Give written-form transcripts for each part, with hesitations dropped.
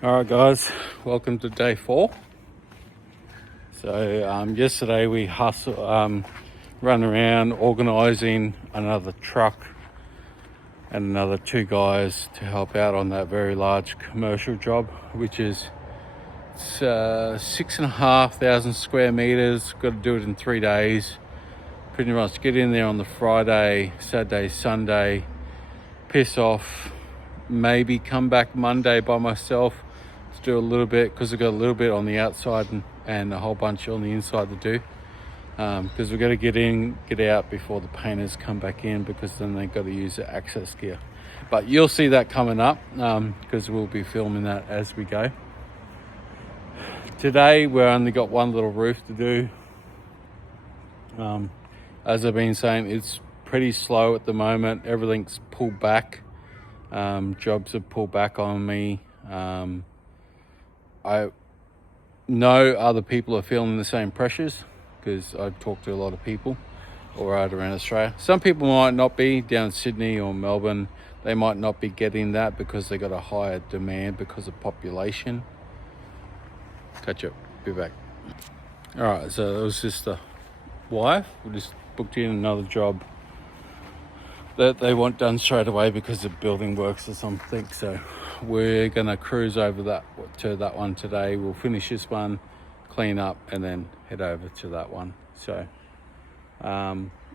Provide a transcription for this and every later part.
Alright guys, welcome to day 4. So yesterday we run around organising another truck and another 2 guys to help out on that very large commercial job, which is 6,500 square meters. Got to do it in 3 days. Pretty much get in there on the Friday, Saturday, Sunday, piss off, maybe come back Monday by myself to do a little bit, because I've got a little bit on the outside and a whole bunch on the inside to do, because we've got to get out before the painters come back in, because then they've got to use the access gear. But you'll see that coming up, because we'll be filming that as we go. Today we've only got one little roof to do. As I've been saying, it's pretty slow at the moment. Everything's pulled back. Jobs have pulled back on me. I know other people are feeling the same pressures, because I've talked to a lot of people all right around Australia. Some people might not be down in Sydney or Melbourne. They might not be getting that because they got a higher demand because of population. Catch up, be back. All right, so it was just a wife. We just booked in another job that they want done straight away because of building works or something. So we're gonna cruise over to that one today. We'll finish this one, clean up, and then head over to that one. So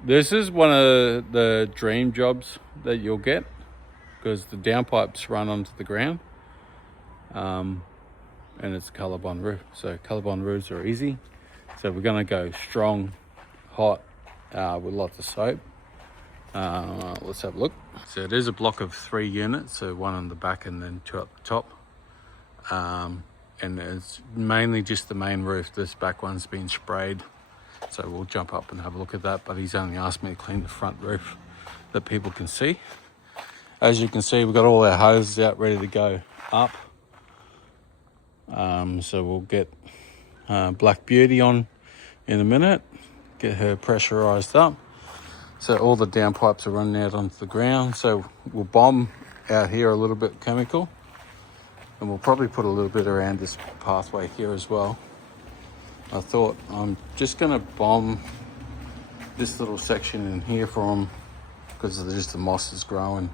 this is one of the dream jobs that you'll get, because the downpipes run onto the ground, and it's a colorbond roof. So colorbond roofs are easy. So we're gonna go strong, hot, with lots of soap. Let's have a look. So it is a block of 3 units, so 1 on the back and then 2 up the top, and it's mainly just the main roof. This back one's been sprayed, so we'll jump up and have a look at that. But he's only asked me to clean the front roof that people can see. As you can see, we've got all our hoses out ready to go up. So we'll get Black Beauty on in a minute, get her pressurized up. So all the downpipes are running out onto the ground. So we'll bomb out here a little bit chemical, and we'll probably put a little bit around this pathway here as well. I thought I'm just gonna bomb this little section in here for them, because just the moss is growing.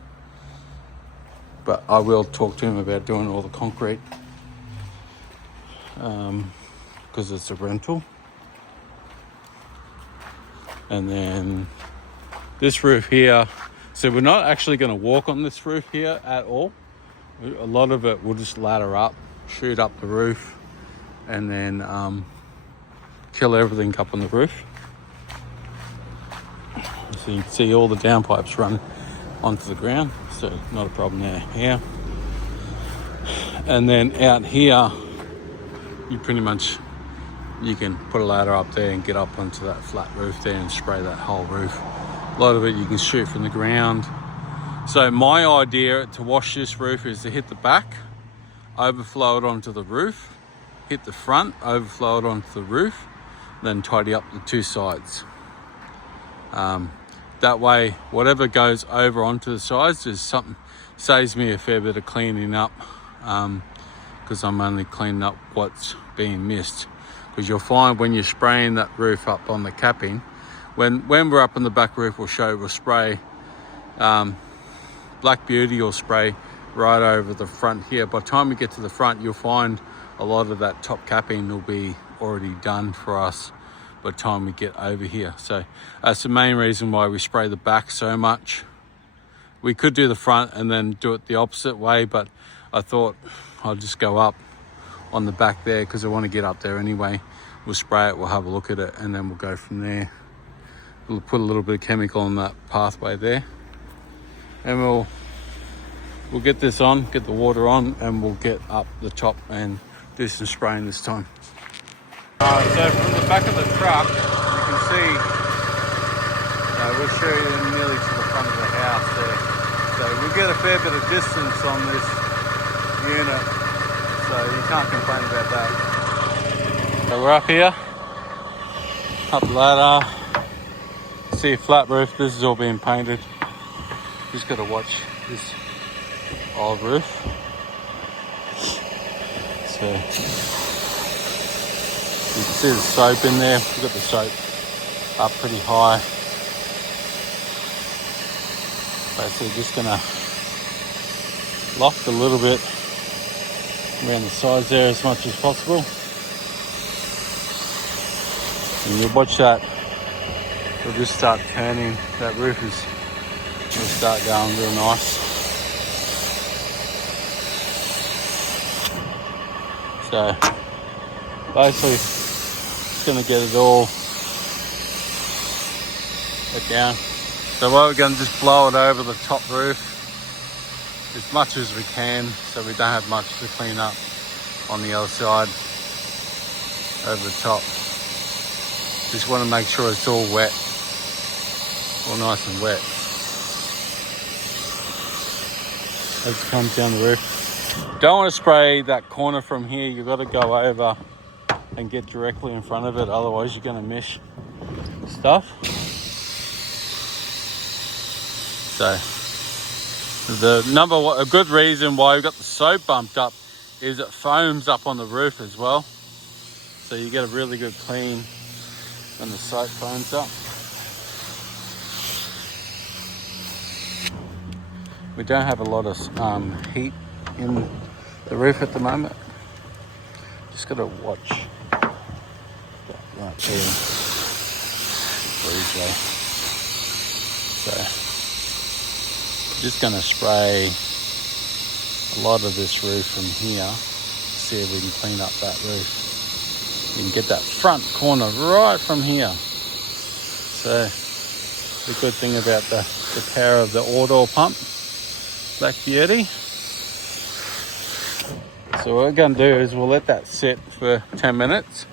But I will talk to him about doing all the concrete, because it's a rental. And then this roof here, so we're not actually going to walk on this roof here at all. A lot of it will just ladder up, shoot up the roof, and then kill everything up on the roof. So you can see all the downpipes run onto the ground, so not a problem there. Here, and then out here, you can put a ladder up there and get up onto that flat roof there and spray that whole roof. A lot of it you can shoot from the ground. So my idea to wash this roof is to hit the back, overflow it onto the roof, hit the front, overflow it onto the roof, then tidy up the 2 sides. That way, whatever goes over onto the sides saves me a fair bit of cleaning up, because I'm only cleaning up what's being missed. Because you'll find when you're spraying that roof up on the capping, when we're up on the back roof, we'll spray Black Beauty, or spray right over the front here. By the time we get to the front, you'll find a lot of that top capping will be already done for us by the time we get over here. So that's the main reason why we spray the back so much. We could do the front and then do it the opposite way, but I thought I'll just go up on the back there, because I want to get up there anyway. We'll spray it, we'll have a look at it, and then we'll go from there. We'll put a little bit of chemical on that pathway there, and we'll get this on, get the water on, and we'll get up the top and do some spraying this time. So from the back of the truck, you can see we're shooting nearly to the front of the house there. So we get a fair bit of distance on this unit, so you can't complain about that. So we're up here, up the ladder. See a flat roof. This is all being painted. Just got to watch this old roof. So you can see the soap in there. We've got the soap up pretty high. Basically just gonna loft a little bit around the sides there as much as possible. And you'll watch that, it'll just start turning. That roof is going to start going real nice. So basically just going to get it all down. So what we're going to just blow it over the top roof as much as we can, so we don't have much to clean up on the other side over the top. Just want to make sure it's all wet, all nice and wet as it comes down the roof. Don't want to spray that corner from here. You've got to go over and get directly in front of it, otherwise you're going to miss stuff. So a good reason why we've got the soap bumped up is it foams up on the roof as well. So you get a really good clean when the soap foams up. We don't have a lot of heat in the roof at the moment. Just got to watch that right there. Breeze. So just going to spray a lot of this roof from here, see if we can clean up that roof. You can get that front corner right from here. So the good thing about the power of the auto pump, Black Beauty. So what we're going to do is we'll let that sit for 10 minutes.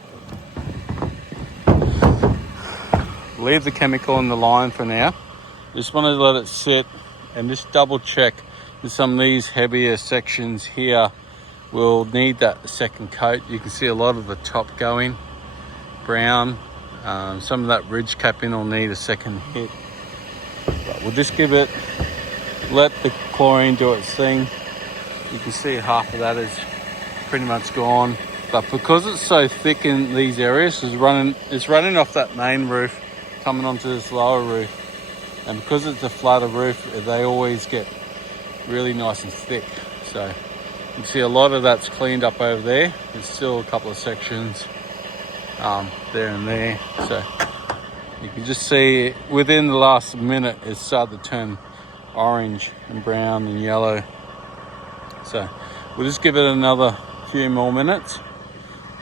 Leave the chemical in the line for now. Just want to let it sit and just double check that some of these heavier sections here will need that second coat. You can see a lot of the top going brown. Some of that ridge capping will need a second hit. But we'll just let the chlorine do its thing. You can see half of that is pretty much gone. But because it's so thick in these areas, it's running off that main roof, coming onto this lower roof. And because it's a flatter roof, they always get really nice and thick. So you can see a lot of that's cleaned up over there. There's still a couple of sections there and there. So you can just see within the last minute, it started to turn orange and brown and yellow. So we'll just give it another few more minutes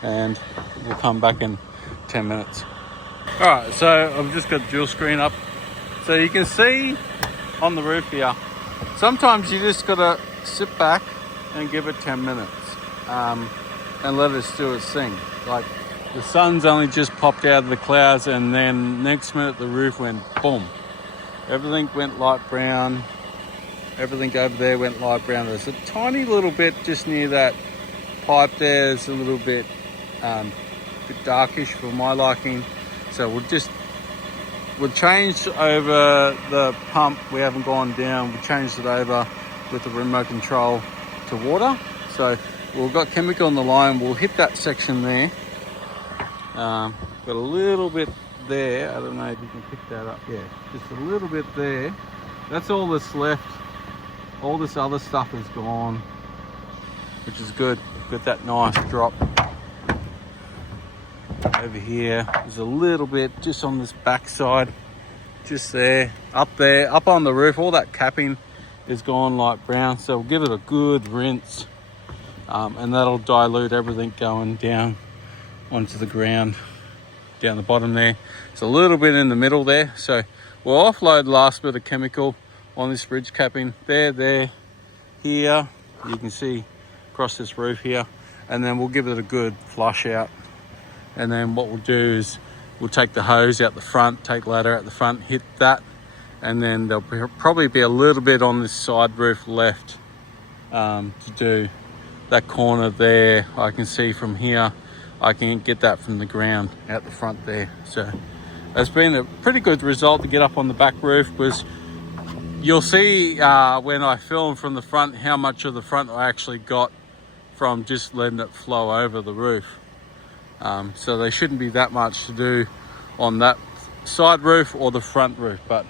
and we'll come back in 10 minutes. All right, so I've just got dual screen up. So you can see on the roof here, sometimes you just gotta sit back and give it 10 minutes and let it do its thing. Like the sun's only just popped out of the clouds and then next minute the roof went boom. Everything went light brown. Everything over there went light brown. There's a tiny little bit just near that pipe there. It's a little bit darkish for my liking. So we'll change over the pump. We haven't gone down. We changed it over with the remote control to water. So we've got chemical in the line. We'll hit that section there. Got a little bit there. I don't know if you can pick that up. Yeah, just a little bit there. That's all that's left. All this other stuff is gone, which is good. Got that nice drop over here. There's a little bit just on this back side, just there, up on the roof. All that capping is gone light brown, so we'll give it a good rinse, and that'll dilute everything going down onto the ground down the bottom there. It's a little bit in the middle there, so we'll offload the last bit of chemical on this ridge capping there, here. You can see across this roof here, and then we'll give it a good flush out. And then what we'll do is we'll take the hose out the front, take ladder out the front, hit that, and then there'll probably be a little bit on this side roof left to do that corner there. I can see from here, I can get that from the ground out the front there. So it's been a pretty good result to get up on the back roof, because you'll see when I film from the front how much of the front I actually got from just letting it flow over the roof. So there shouldn't be that much to do on that side roof or the front roof. But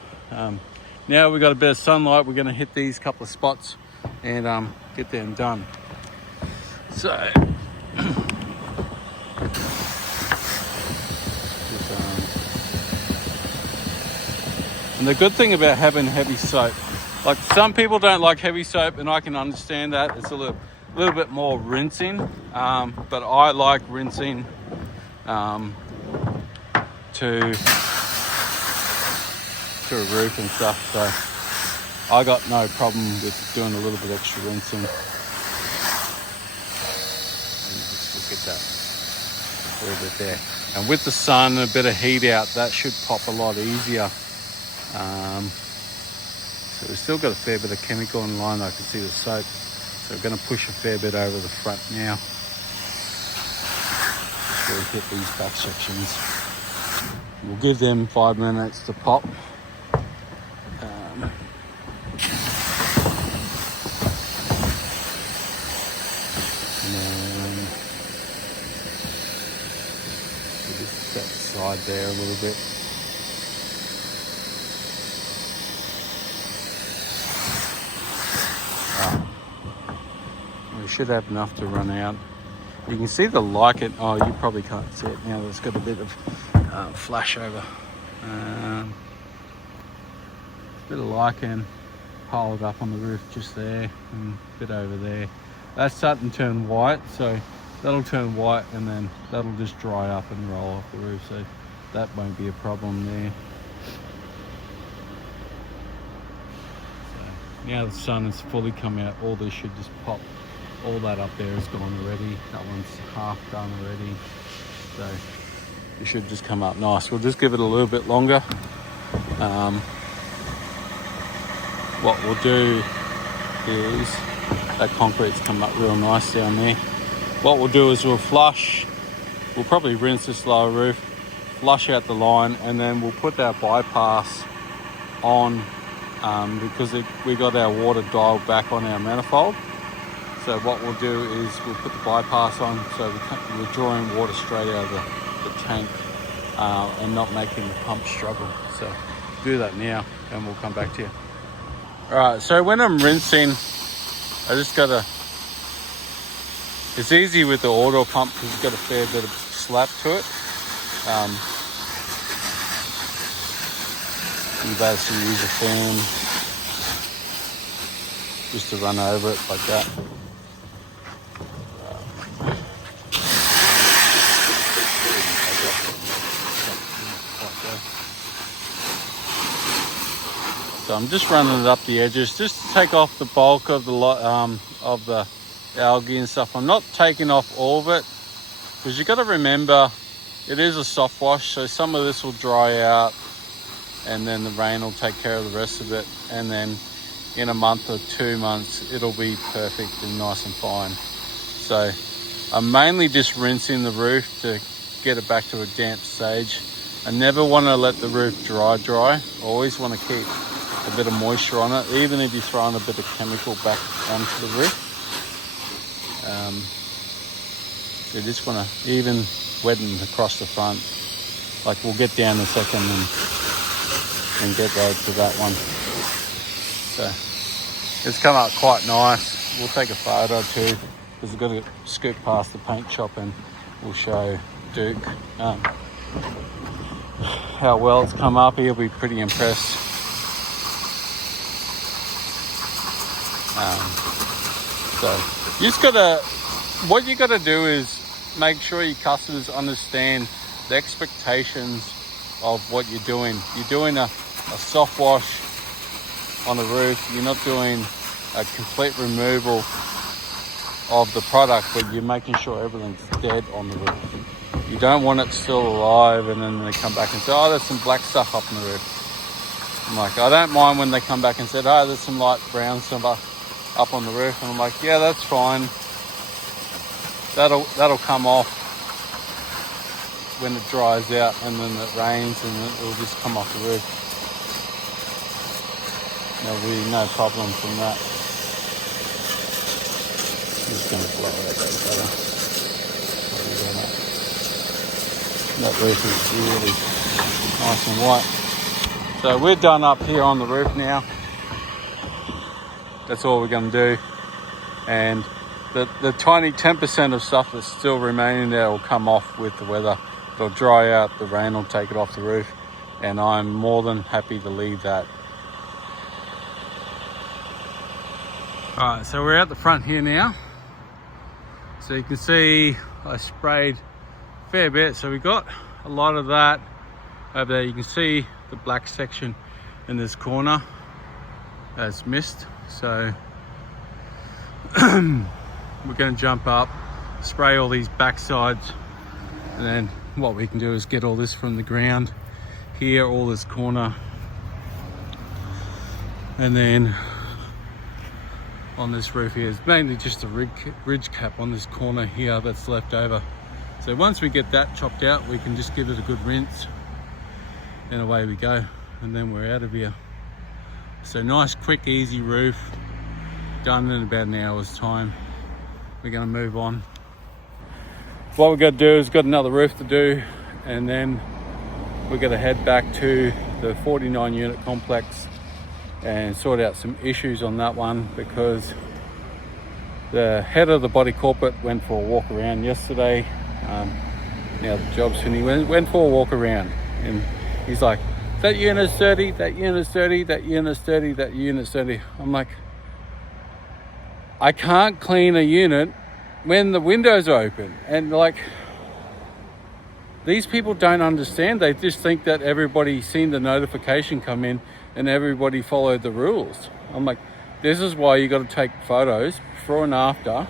now we've got a bit of sunlight, we're going to hit these couple of spots and get them done. So and the good thing about having heavy soap, like some people don't like heavy soap, and I can understand that. It's a little bit more rinsing, but I like rinsing to a roof and stuff, so I got no problem with doing a little bit extra rinsing. Just look at that, a little bit there. And with the sun and a bit of heat out, that should pop a lot easier. So we've still got a fair bit of chemical in line. I can see the soap, so we're going to push a fair bit over the front now. Just really hit these back sections. We'll give them 5 minutes to pop. And then we'll just that side there a little bit. We should have enough to run out. You can see the lichen. Oh, you probably can't see it now. There's got a bit of flash over. A bit of lichen piled up on the roof just there and a bit over there. That's starting to turn white, so that'll turn white and then that'll just dry up and roll off the roof, so that won't be a problem there. So now the sun has fully come out, all this should just pop. All that up there is gone already. That one's half done already. So it should just come up nice. We'll just give it a little bit longer. What we'll do is, that concrete's come up real nice down there. What we'll do is we'll probably rinse this lower roof, flush out the line, and then we'll put our bypass on because we got our water dialed back on our manifold. So what we'll do is we'll put the bypass on, so we're drawing water straight out of the tank and not making the pump struggle. So do that now and we'll come back to you. Alright, so when I'm rinsing, I just gotta, it's easy with the auto pump because it's got a fair bit of slap to it. You basically use a fan just to run over it like that. So I'm just running it up the edges just to take off the bulk of the algae and stuff. I'm not taking off all of it because you got to remember it is a soft wash, so some of this will dry out and then the rain will take care of the rest of it, and then in a month or 2 months it'll be perfect and nice and fine. So I'm mainly just rinsing the roof to get it back to a damp stage. I never want to let the roof dry. I always want to keep a bit of moisture on it, even if you're throwing a bit of chemical back onto the roof. You just want to even wetting across the front. Like we'll get down a second and get to that one. So it's come up quite nice. We'll take a photo too, because we've got to scoot past the paint shop and we'll show Duke how well it's come up. He'll be pretty impressed. So you just what you gotta do is make sure your customers understand the expectations of what you're doing. You're doing a soft wash on the roof. You're not doing a complete removal of the product, but you're making sure everything's dead on the roof. You don't want it still alive and then they come back and say, oh, there's some black stuff up on the roof. I'm like, I don't mind when they come back and said, oh, there's some light brown stuff up on the roof, and I'm like, yeah, that's fine. That'll come off when it dries out, and then it rains and it'll just come off the roof. There'll be no problem from that. just going to blow out that better. That roof is really nice and white. So we're done up here on the roof now. That's all we're going to do. And the tiny 10% of stuff that's still remaining there will come off with the weather. It'll dry out, the rain will take it off the roof, and I'm more than happy to leave that. Alright, so we're at the front here now. So you can see I sprayed a fair bit, so we got a lot of that over there. You can see the black section in this corner as mist. So we're going to jump up, spray all these back sides, and then what we can do is get all this from the ground here, all this corner, and then on this roof here is mainly just a ridge cap on this corner here that's left over. So once we get that chopped out, we can just give it a good rinse, and away we go, and then we're out of here. So nice, quick, easy roof, done in about an hour's time. We're going to move on. What we've got to do is got another roof to do, and then we're going to head back to the 49 unit complex and sort out some issues on that one, because the head of the body corporate went for a walk around yesterday. Now the job's finished. He went for a walk around, and he's like, that unit's dirty, that unit's dirty, that unit's dirty, that unit's dirty. I'm like, I can't clean a unit when the windows are open. And like, these people don't understand. They just think that everybody's seen the notification come in and everybody followed the rules. I'm like, this is why you got to take photos before and after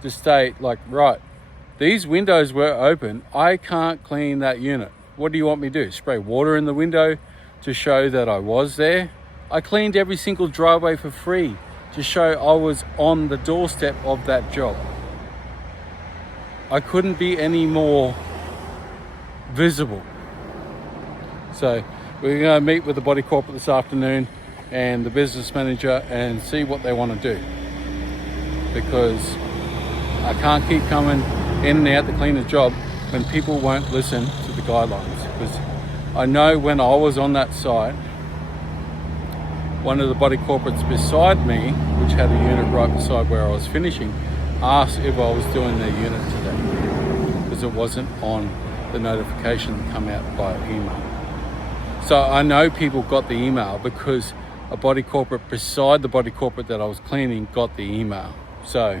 to state, like, right, these windows were open. I can't clean that unit. What do you want me to do? Spray water in the window to show that I was there? I cleaned every single driveway for free to show I was on the doorstep of that job. I couldn't be any more visible. So we're going to meet with the body corporate this afternoon and the business manager and see what they want to do, because I can't keep coming in and out to clean a job when people won't listen to the guidelines. Because I know when I was on that site, one of the body corporates beside me, which had a unit right beside where I was finishing, asked if I was doing their unit today, because it wasn't on the notification that come out by email. So I know people got the email because a body corporate beside the body corporate that I was cleaning got the email. So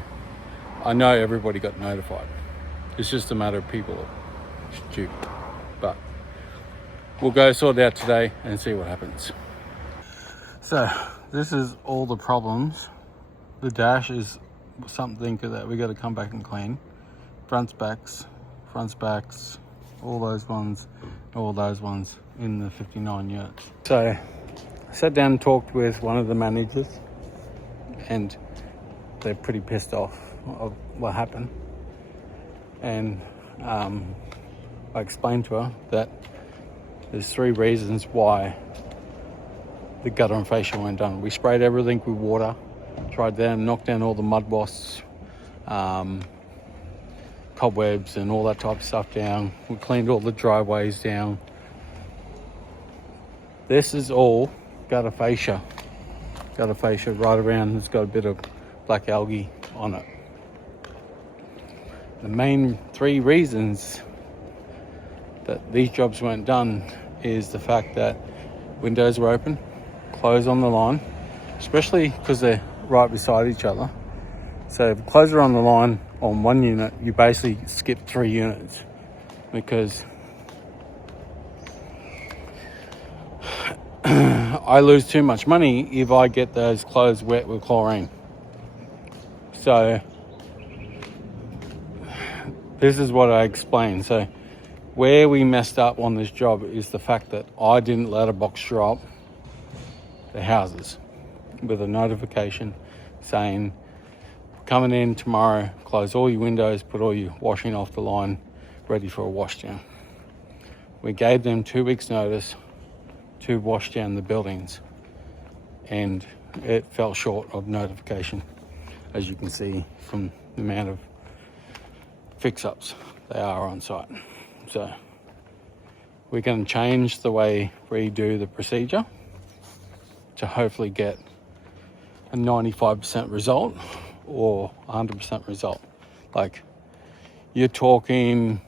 I know everybody got notified. It's just a matter of people are stupid. But we'll go sort it out today and see what happens. So this is all the problems. The dash is something that we got to come back and clean. Fronts, backs, all those ones in the 59 units. So I sat down and talked with one of the managers, and they're pretty pissed off of what happened. And I explained to her that there's 3 reasons why the gutter and fascia weren't done. We sprayed everything with water, tried to knock down all the mud wasps, cobwebs and all that type of stuff down. We cleaned all the driveways down. This is all gutter fascia right around. It's got a bit of black algae on it. The main 3 reasons that these jobs weren't done is the fact that windows were open, closed on the line, especially because they're right beside each other. So if clothes are on the line on one unit, you basically skip 3 units, because I lose too much money if I get those clothes wet with chlorine. So this is what I explained. So where we messed up on this job is the fact that I didn't letterbox drop the houses with a notification saying, coming in tomorrow, close all your windows, put all your washing off the line, ready for a wash down. We gave them 2 weeks notice to wash down the buildings, and it fell short of notification. as you can see from the amount of fix-ups they are on site. So we're going to change the way we do the procedure to hopefully get a 95% result or 100% result. Like, you're talking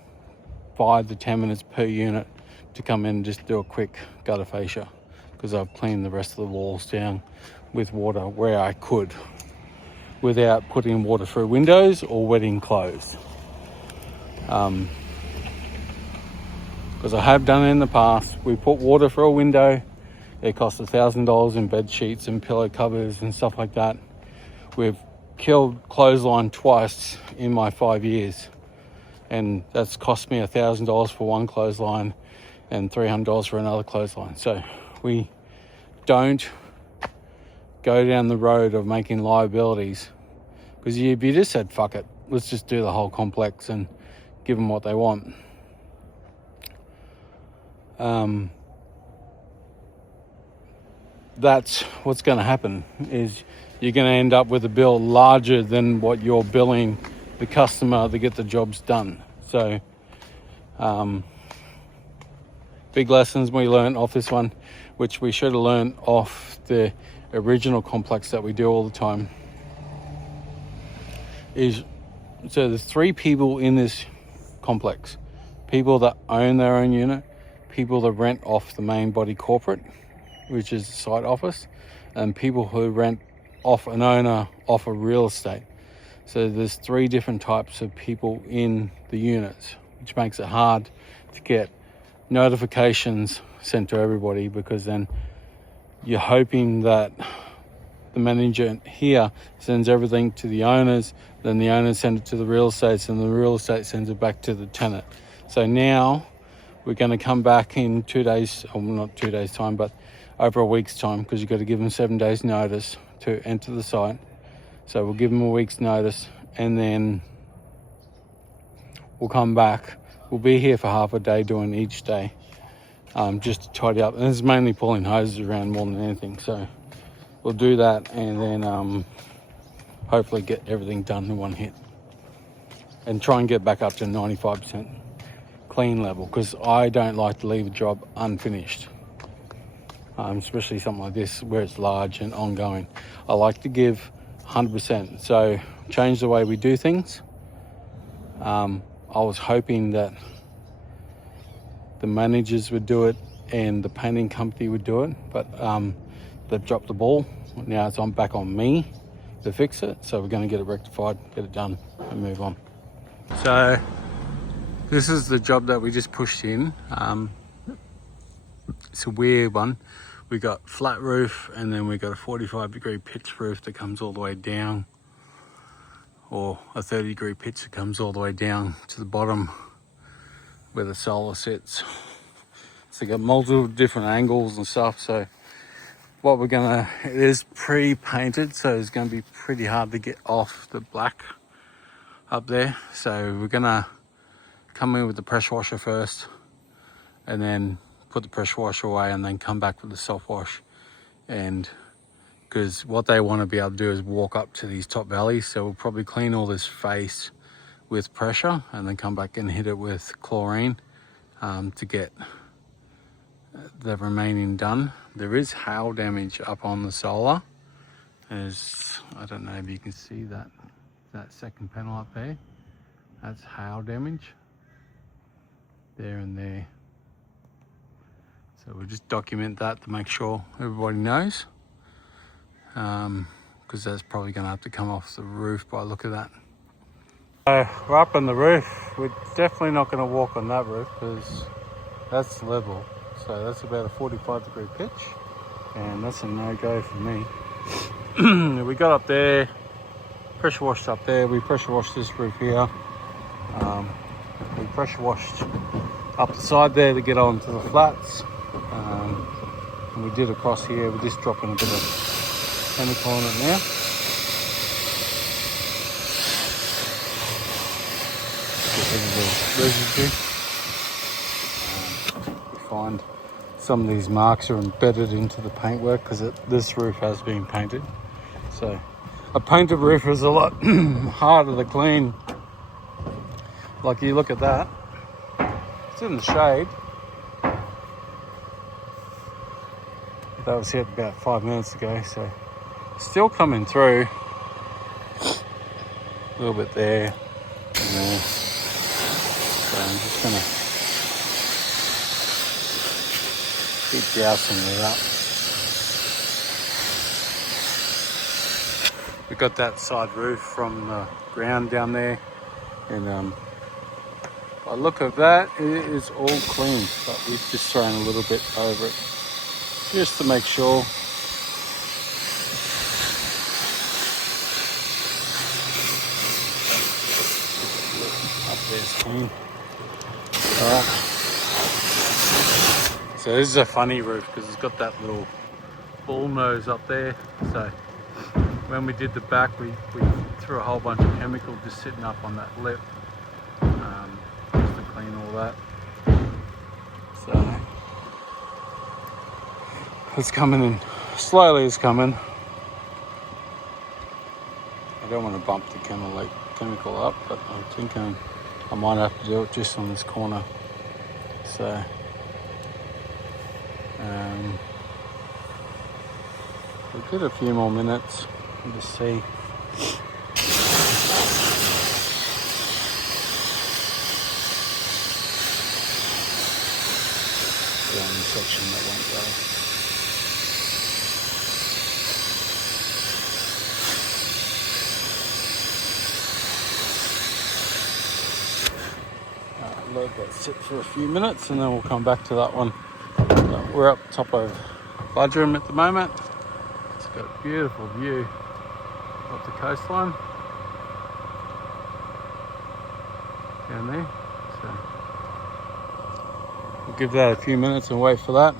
5 to 10 minutes per unit to come in and just do a quick gutter fascia, because I've cleaned the rest of the walls down with water where I could without putting water through windows or wetting clothes. Because I have done it in the past. We put water through a window. It costs $1,000 in bed sheets and pillow covers and stuff like that. We've killed clothesline twice in my 5 years, and that's cost me $1,000 for one clothesline and $300 for another clothesline. So we don't go down the road of making liabilities, because if you just said fuck it, let's just do the whole complex and give them what they want, that's what's going to happen. Is you're going to end up with a bill larger than what you're billing the customer to get the jobs done. So big lessons we learned off this one, which we should have learned off the original complex that we do all the time, is so there's 3 people in this complex: people that own their own unit, people that rent off the main body corporate, which is the site office, and people who rent off an owner off a real estate. So there's 3 different types of people in the units, which makes it hard to get notifications sent to everybody, because then you're hoping that the manager here sends everything to the owners, then the owners send it to the real estates, and the real estate sends it back to the tenant. So now we're going to come back in 2 days, or not 2 days time, but over a week's time, because you've got to give them 7 days notice to enter the site. So we'll give them a week's notice, and then we'll come back. We'll be here for half a day doing each day, just to tidy up. And it's mainly pulling hoses around more than anything. So we'll do that, and then hopefully get everything done in one hit, and try and get back up to 95% clean level, because I don't like to leave a job unfinished, especially something like this where it's large and ongoing. I like to give 100%. So change the way we do things. I was hoping that the managers would do it and the painting company would do it, but they've dropped the ball. Now it's back on me to fix it, so we're going to get it rectified, get it done, and move on. So this is the job that we just pushed in. It's a weird one. We got flat roof, and then we got a 45-degree pitch roof that comes all the way down, or a 30-degree pitch that comes all the way down to the bottom where the solar sits. So you got multiple different angles and stuff. So what it is pre-painted, so it's going to be pretty hard to get off the black up there. So we're going to come in with the pressure washer first, and then put the pressure washer away, and then come back with the soft wash. And because what they want to be able to do is walk up to these top valleys, so we'll probably clean all this face with pressure, and then come back and hit it with chlorine to get the remaining done. There is hail damage up on the solar. I don't know if you can see that second panel up there. That's hail damage there and there. So we'll just document that to make sure everybody knows, because that's probably going to have to come off the roof by the look of that. We're up on the roof. We're definitely not going to walk on that roof, because that's level. So that's about a 45-degree pitch, and that's a no-go for me. We got up there, pressure washed up there. We pressure washed this roof here. We pressure washed up the side there to get onto the flats. And we did across here. We're just dropping a bit of chemical on it now. Get rid of the residue. We find some of these marks are embedded into the paintwork, because this roof has been painted. So A painted roof is a lot harder to clean. Like you look at that, it's in the shade. That was hit about 5 minutes ago, so still coming through. A little bit there and there. So I'm just gonna keep dousing it up. We got that side roof from the ground down there, and by the look of that, it is all clean, but we've just thrown a little bit over it just to make sure. Up there's clean. Alright. So this is a funny roof because it's got that little ball nose up there. So when we did the back, we threw a whole bunch of chemical just sitting up on that lip, just to clean all that. So it's coming in slowly. It's coming. I don't want to bump the chemical up, but I think I might have to do it just on this corner. So we'll give it a few more minutes and just see. The only section that won't go. Let that sit for a few minutes and then we'll come back to that one. We're up top of Budrum at the moment. It's got a beautiful view of the coastline down there. So we'll give that a few minutes and wait for that.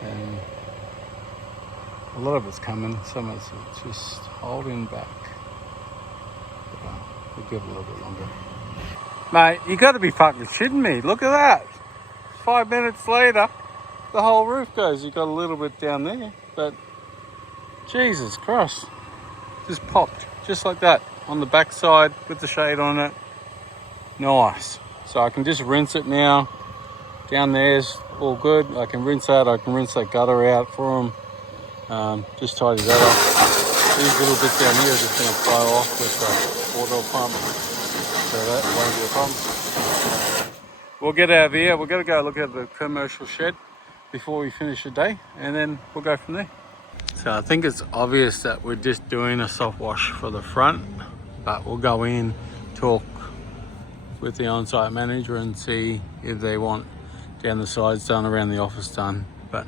And a lot of it's coming, some of it's just holding back. We'll give it a little bit longer. Mate, you got to be fucking shitting me. Look at that. 5 minutes later, the whole roof goes. You got a little bit down there, but Jesus Christ. Just popped, just like that, on the back side with the shade on it. Nice. So I can just rinse it now. Down there's all good. I can rinse that. I can rinse that gutter out for them. Just tidy that up. These little bits down here are just going to flow off with the water pump. So that won't be a problem. We'll get out of here. We're going to go look at the commercial shed before we finish the day, and then we'll go from there. So I think it's obvious that we're just doing a soft wash for the front, but we'll go in, talk with the on-site manager and see if they want down the sides done, around the office done. But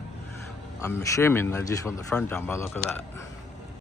I'm assuming they just want the front done by the look of that.